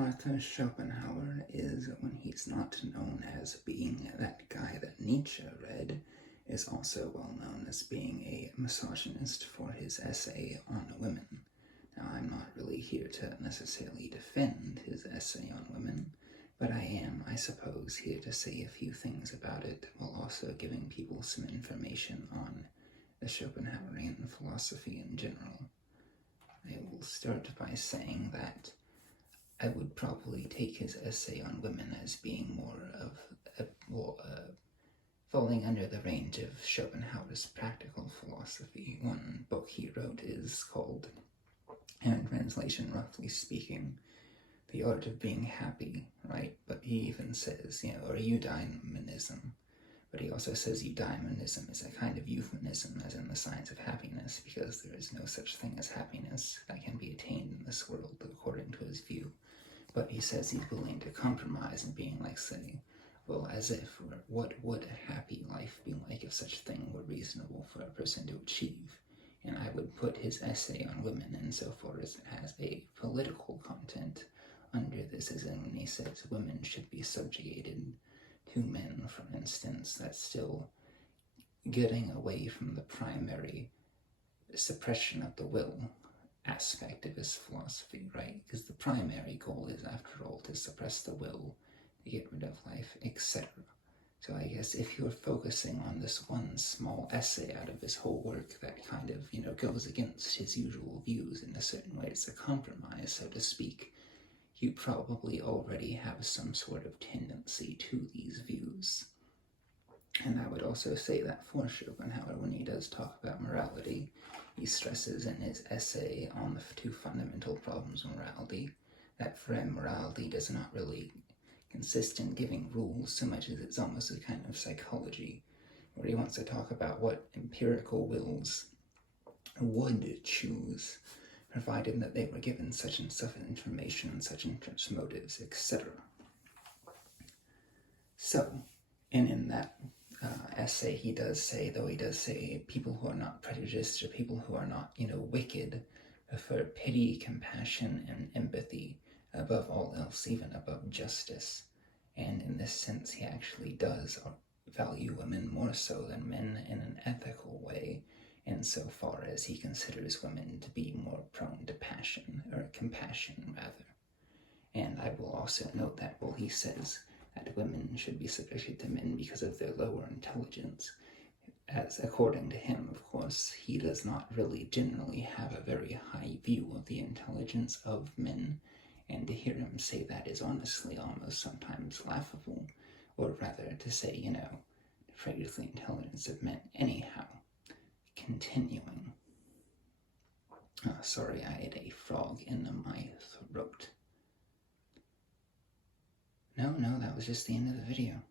Arthur Schopenhauer is, when he's not known as being that guy that Nietzsche read, is also well known as being a misogynist for his essay on women. Now, I'm not really here to necessarily defend his essay on women, but I am, I suppose, here to say a few things about it, while also giving people some information on the Schopenhauerian philosophy in general. I will start by saying that I would probably take his essay on women as being more of falling under the range of Schopenhauer's practical philosophy. One book he wrote is called, in translation roughly speaking, The Art of Being Happy, right? But he even says, or eudaimonism. But he also says eudaimonism is a kind of euphemism, as in the science of happiness, because there is no such thing as happiness that can be attained in this world, according to his view. But he says he's willing to compromise and being like, say, well, as if, or what would a happy life be like if such thing were reasonable for a person to achieve? And I would put his essay on women insofar as it has a political content under this, as in when he says women should be subjugated to men, for instance. That's still getting away from the primary suppression of the will aspect of his philosophy, right? Because the primary goal is, after all, to suppress the will, to get rid of life, etc. So I guess if you're focusing on this one small essay out of his whole work that kind of, goes against his usual views in a certain way, it's a compromise, so to speak, you probably already have some sort of tendency to these views. And I would also say that for Schopenhauer, when he does talk about morality, he stresses in his essay on the two fundamental problems of morality that for him, morality does not really consist in giving rules so much as it's almost a kind of psychology, where he wants to talk about what empirical wills would choose, provided that they were given such and such information, such and such motives, etc. So, and in that essay, he does say people who are not prejudiced or people who are not, wicked, prefer pity, compassion, and empathy above all else, even above justice. And in this sense, he actually does value women more so than men in an ethical way, insofar as he considers women to be more prone to passion, or compassion, rather. And I will also note that while he says that women should be subjected to men because of their lower intelligence, as according to him, of course, he does not really generally have a very high view of the intelligence of men, and to hear him say that is honestly almost sometimes laughable, or rather to say, praise the intelligence of men. Anyhow, continuing. Sorry, I had a frog in my throat. No, that was just the end of the video.